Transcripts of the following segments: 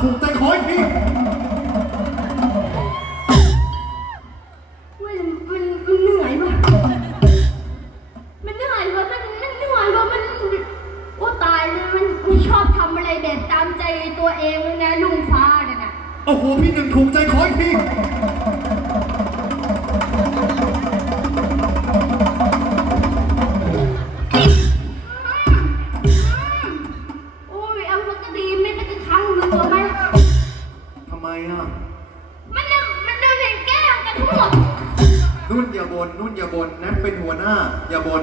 ถูกใจขออีกทีมันมันมันเหนื่อยว่ะมันเหนื่อยว่ะมันมันเหนื่อยว่ะมันโอ้ตายเลยมันมันชอบทำอะไรแบบตามใจตัวเองเลยนะลุงฟ้าเนี่ยนะ โอ้โห พี่หนึ่งถูกใจขออีกที นทั้งหมดนุ่นอย่าบนนุ่นอย่าบนนั่นเป็นหัวหน้า อย่าบน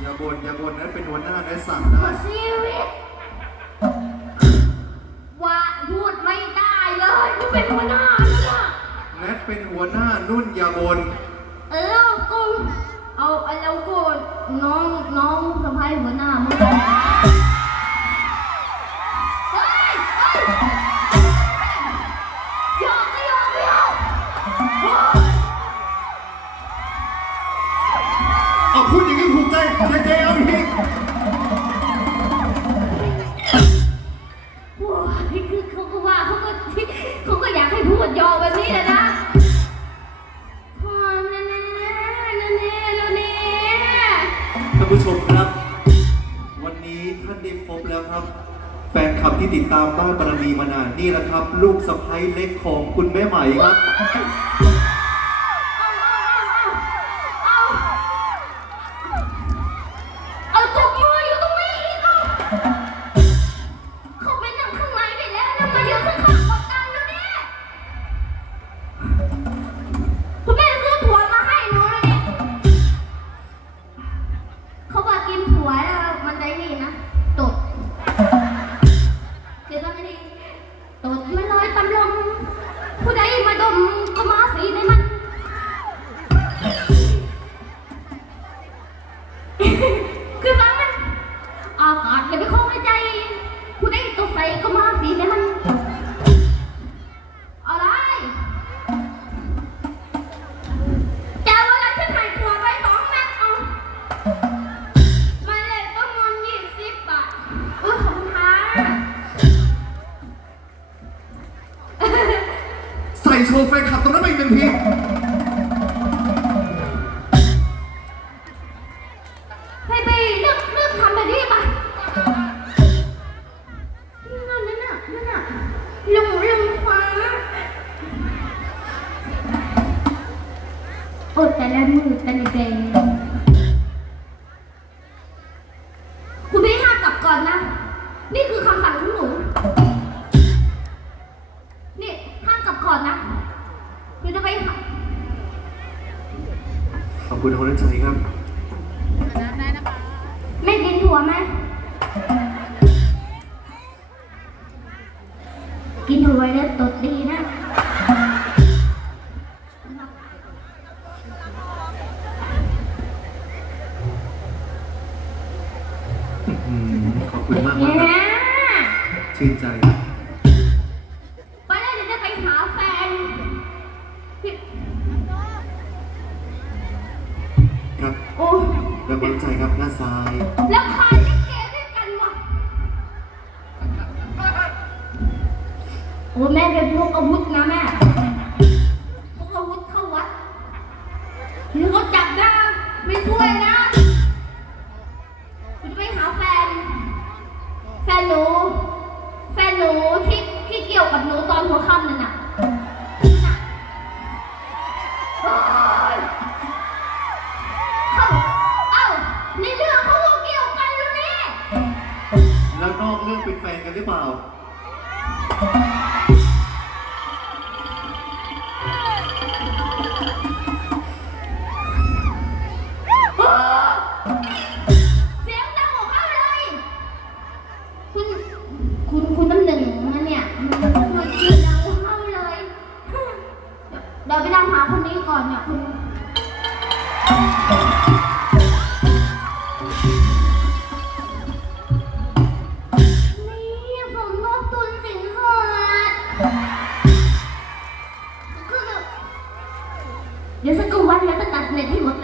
อย่าบนอย่าบนนั่นเป็นหัวหน้านั่นสั่งได้ชีวิตว่าพูดไม่ได้เลยกูเป็นหัวหน้าแล้วนะแนทเป็นหัวหน้านุ่นอย่าบน เอาพูดอย่างนี้ถูกใจใจใจเอาอีกทีโว้ยคือเขาก็ว่าเขาก็เขาก็อยากให้พูดหยอแบบนี้แหละนะพอแน่แน่แน่แน่น่แล้วเนี่ท่านผู้ชมครับ วันนี้ท่านได้พบแล้วครับ แฟนคลับที่ติดตามบ้านบารมีมานานนี่แหละครับ ลูกสะใภ้เล็กของคุณแม่ใหม่ครับ คือฟังมันอากาศอย่าไปคล้องในใจผู้ใดตัวใสก็มาสีในมันอะไรจะเอาอะไรฉันใส่ถั่วไปสองแม็กเอามาเลยต้องเงินยี่สิบบาทเออขอบคุณค่ะใส่โชว์แฟนคลับตรงนั้นไปอีกหนึ่งที โอ้แต่ละมือแต่ละเดงคุณไม่ห้ามกลับก่อนนะ นี่คือคำสั่งของหนู นี่ห้ามกลับก่อนนะหนูจะไปหาขอบคุณคนนั้นใจครับไม่กินถั่วไหม กินถั่วแล้วตด อืมขอบคุณมากแย่มากครับชื่นใจไปแล้วเดี๋ยวจะไปหาแฟน ครับโอ้แล้วคนใจครับหน้าซ้าย แล้วใครเล่นเกมด้วยกันวะโอ้แม่เป็นพวกอาวุธนะแม่พวกอาวุธเข้าวัดหรือเขาจับได้ไม่ช่วยนะคุณจะไปหาแฟน แฟ นหนูแฟนหนูที่ที่เกี่ยวกับหนูตอนหัวค่ำนั่นน่ะน่ะโอ๊ยเอ้าเอ้าในเรื่องเขาก็เกี่ยวกันแล้วนี่แล้วนอกเรื่องเป็นแฟนกันหรือเปล่าเคนนี้ก่อนเนี่ยคุณนี่ผมนกตุนสินสอดคือเดี๋ยวสักกวันแล้วจะตัดเน็ตให้หมดเลย